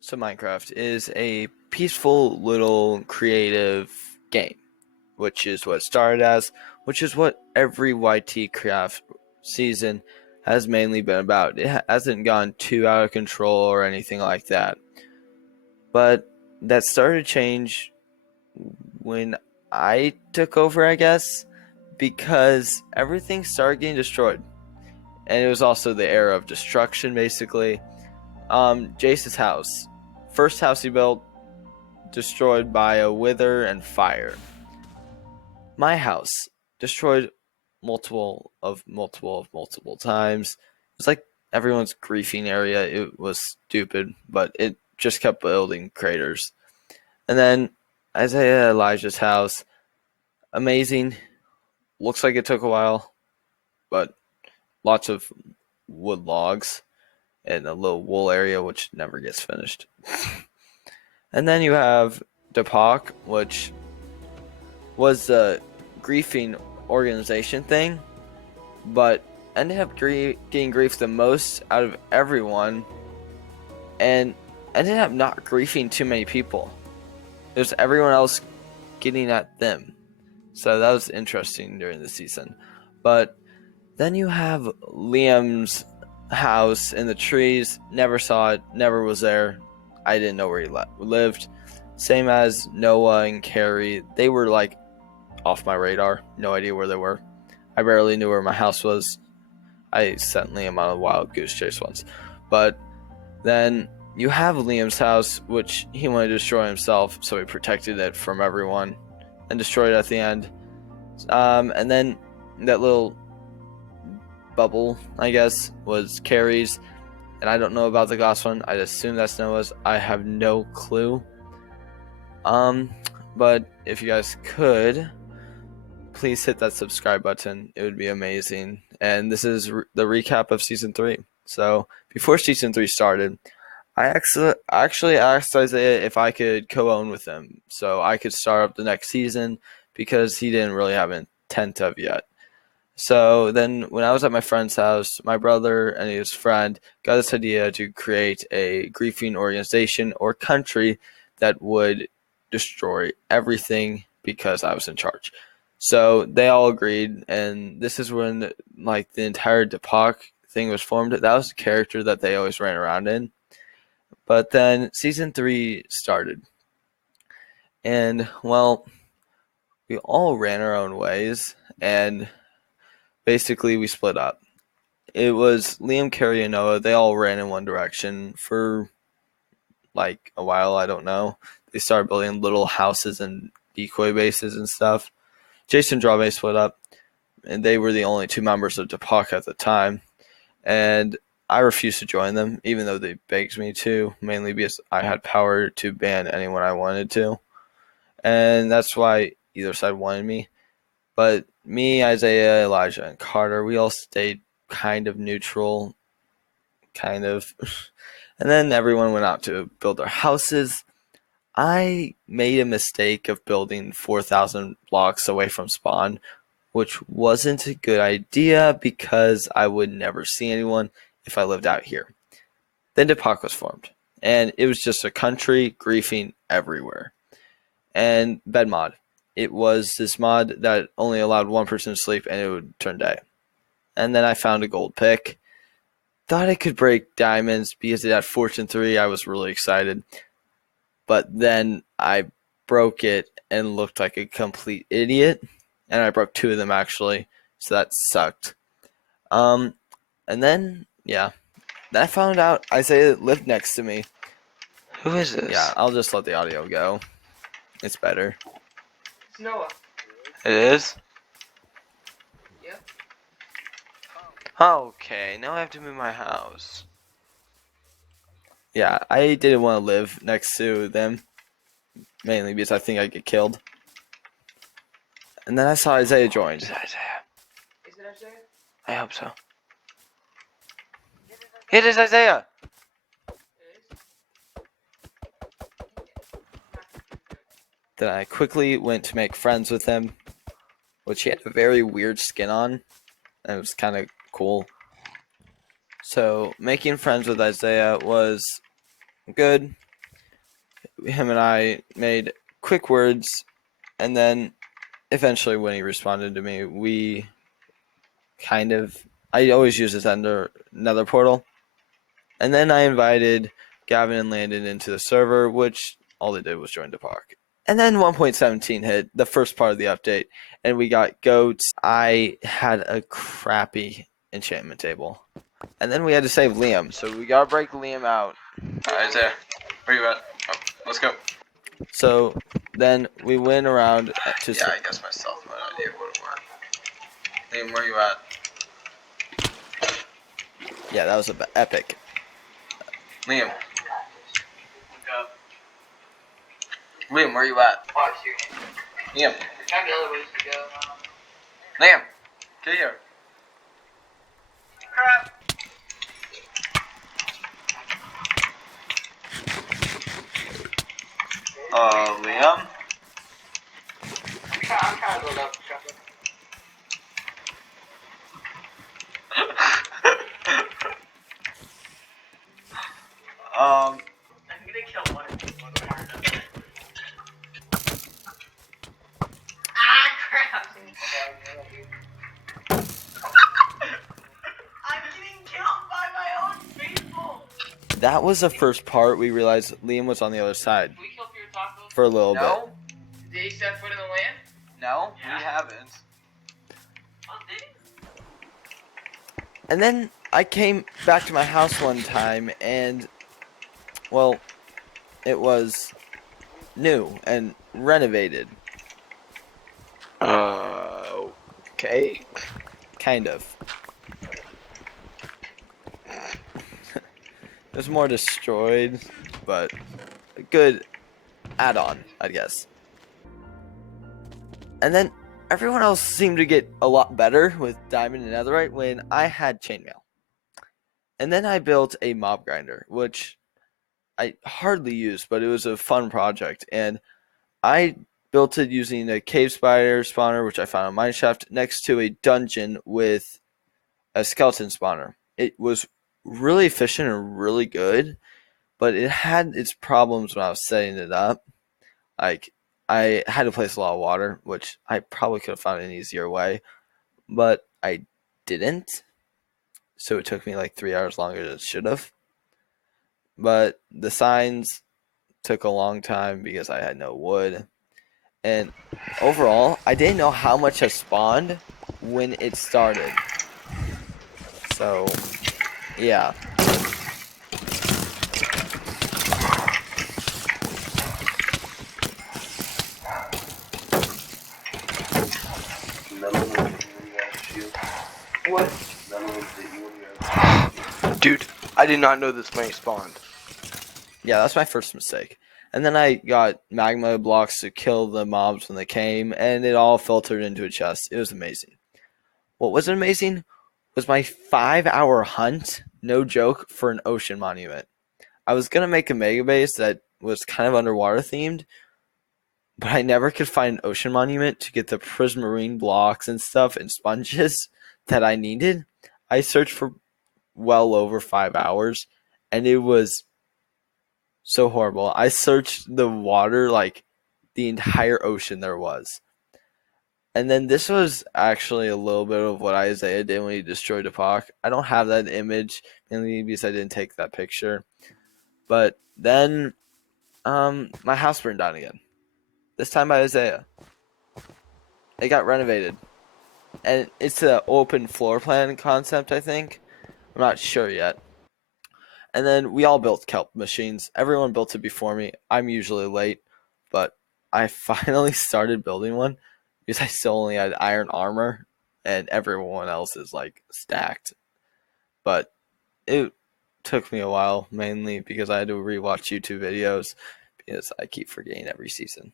So Minecraft is a peaceful little creative game, which is what it started as, which is what every YT craft season has mainly been about. It hasn't gone too out of control or anything like that. But that started to change when I took over, I guess, because everything started getting destroyed. And it was also the era of destruction, basically. Jace's house. First house he built, destroyed by a wither and fire. My house, destroyed multiple times. It was like everyone's griefing area. It was stupid, but it just kept building craters. And then Isaiah Elijah's house, amazing. Looks like it took a while, but lots of wood logs and a little wool area, which never gets finished. And then you have Depak, which was the griefing organization thing, but ended up getting grief the most out of everyone, and ended up not griefing too many people. It was everyone else getting at them. So that was interesting during the season. But then you have Liam's house in the trees. Never saw it, never was there. I didn't know where he lived. Same as Noah and Carrie. They were like off my radar. No idea where they were. I barely knew where my house was. I sent Liam on a wild goose chase once. But then you have Liam's house, which he wanted to destroy himself, so he protected it from everyone and destroyed it at the end. And then that little bubble, I guess, was Carrie's. And I don't know about the glass one. I assume that's Noah's. I have no clue. But if you guys could, please hit that subscribe button. It would be amazing. And this is the recap of season 3. So before season 3 started, I actually asked Isaiah if I could co-own with him so I could start up the next season, because he didn't really have an intent of yet. So then when I was at my friend's house, my brother and his friend got this idea to create a griefing organization or country that would destroy everything because I was in charge. So they all agreed, and this is when like the entire Depak thing was formed. That was the character that they always ran around in. But then season 3 started, and well, we all ran our own ways, and basically we split up. It was Liam, Carrie, and Noah. They all ran in one direction for like a while. I don't know. They started building little houses and decoy bases and stuff. Jason and Drabe split up, and they were the only 2 members of Depak at the time. And I refused to join them, even though they begged me to, mainly because I had power to ban anyone I wanted to. And that's why either side wanted me. But me, Isaiah, Elijah, and Carter, we all stayed kind of neutral, kind of. And then everyone went out to build their houses. I made a mistake of building 4,000 blocks away from spawn, which wasn't a good idea because I would never see anyone if I lived out here. Then Depak was formed, and it was just a country griefing everywhere. And bed mod. It was this mod that only allowed one person to sleep and it would turn day. And then I found a gold pick. Thought I could break diamonds because it had Fortune 3. I was really excited. But then I broke it and looked like a complete idiot. And I broke 2 of them actually. So that sucked. And then, yeah. Then I found out Isaiah lived next to me. Who is this? Yeah, I'll just let the audio go. It's better. It's Noah. It is? Yep. Okay, now I have to move my house. Yeah, I didn't want to live next to them, mainly because I think I'd get killed. And then I saw Isaiah joined. Is it Isaiah? Is it Isaiah? I hope so. It is Isaiah! It Then I quickly went to make friends with him, which he had a very weird skin on, and it was kind of cool. So making friends with Isaiah was good. him and I made quick words, and then eventually when he responded to me, we kind of, I always use this nether portal, and then I invited Gavin and Landon into the server, which all they did was join Depak. And then 1.17 hit, the first part of the update, and we got goats. I had a crappy enchantment table. And then we had to save Liam, so we gotta break Liam out. Alright, Isaiah. Where you at? Oh, let's go. So then we went around to. Yeah, I guess my stealth mode idea wouldn't work. Liam, where you at? Yeah, that was epic. Liam. Liam, where you at? Oh, shoot. Liam. There's gotta be other ways to go. Liam. Get here. Crap. Liam? I'm trying to build up something. I'm gonna kill one of these ones. Ah, crap! I'm getting killed by my own people! That was the first part we realized Liam was on the other side Did we kill Peter Taco? for a little bit. No. Did he set foot in the land? No, Yeah. we haven't. Oh, did he? And then I came back to my house one time, and, well, it was new and renovated. Okay. Kind of. It was more destroyed, but a good add-on, I guess. And then everyone else seemed to get a lot better with diamond and netherite when I had chainmail. And then I built a mob grinder, which I hardly used, but it was a fun project. And I built it using a cave spider spawner, which I found on Mineshaft, next to a dungeon with a skeleton spawner. It was really efficient and really good, but it had its problems when I was setting it up. Like, I had to place a lot of water, which I probably could have found an easier way, but I didn't. So it took me like 3 hours longer than it should have. But the signs took a long time because I had no wood. And overall, I didn't know how much has spawned when it started. So, yeah. What? Dude, I did not know this many spawned. Yeah, that's my first mistake. And then I got magma blocks to kill the mobs when they came, and it all filtered into a chest. It was amazing. What wasn't amazing was my 5-hour hunt, no joke, for an ocean monument. I was going to make a mega base that was kind of underwater themed, but I never could find an ocean monument to get the prismarine blocks and stuff and sponges that I needed. I searched for well over 5 hours, and it was so horrible. I searched the water, like the entire ocean there was. And then this was actually a little bit of what Isaiah did when he destroyed Depak. I don't have that image, mainly because I didn't take that picture. But then my house burned down again. This time by Isaiah. It got renovated. And it's an open floor plan concept, I think. I'm not sure yet. And then we all built kelp machines. Everyone built it before me. I'm usually late, but I finally started building one because I still only had iron armor and everyone else is like stacked. But it took me a while, mainly because I had to rewatch YouTube videos because I keep forgetting every season.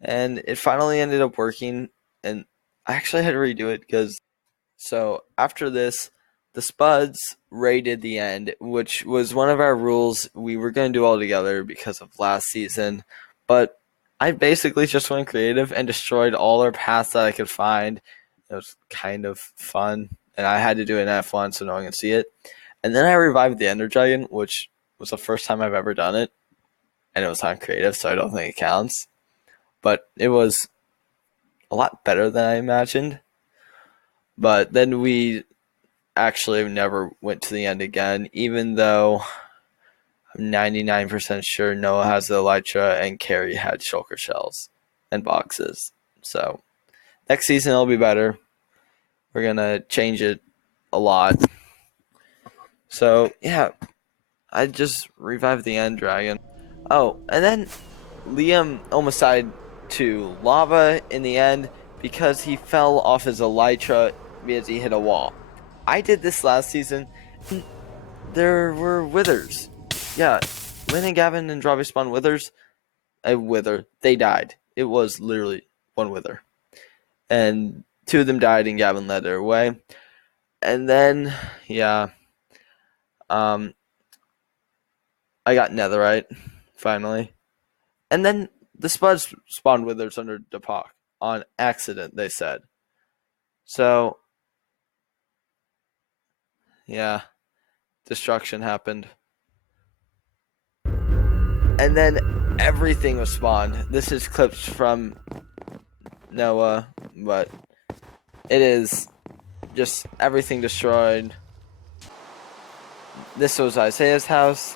And it finally ended up working, and I actually had to redo it because so after this, the Spuds raided the end, which was one of our rules we were going to do all together because of last season. But I basically just went creative and destroyed all our paths that I could find. It was kind of fun, and I had to do it in F1 so no one could see it. And then I revived the Ender Dragon, which was the first time I've ever done it. and it was on creative, so I don't think it counts. But it was a lot better than I imagined. But then we actually never went to the end again, even though I'm 99% sure Noah has the elytra and Carrie had shulker shells and boxes. So next season it'll be better. We're going to change it a lot. So, yeah, I just revived the end dragon. Oh, and then Liam almost died to lava in the end because he fell off his elytra because he hit a wall. I did this last season, and there were withers. Yeah, Lynn and Gavin and Dravi spawned withers. A wither. They died. It was literally one wither. And two of them died and Gavin led their way. And then, yeah, I got netherite, finally. And then the spuds spawned withers under Depak on accident, they said. So, yeah, destruction happened. And then everything was spawned. This is clips from Noah, but it is just everything destroyed. This was Isaiah's house,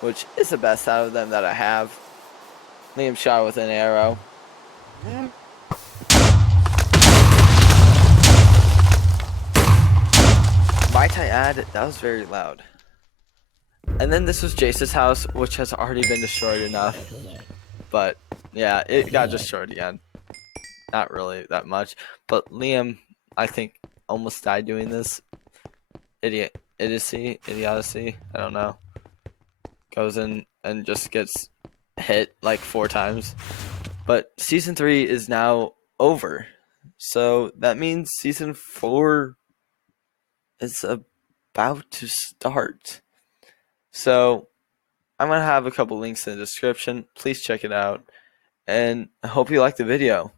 which is the best out of them that I have. Liam shot with an arrow. Might I add, that was very loud. And then this was Jace's house, which has already been destroyed enough. But yeah, it got destroyed again. Not really that much. But Liam, I think, almost died doing this. Idiocy, I don't know. Goes in and just gets hit like 4 times. But season 3 is now over. So that means season 4 is about to start. So I'm going to have a couple links in the description. Please check it out. And I hope you liked the video.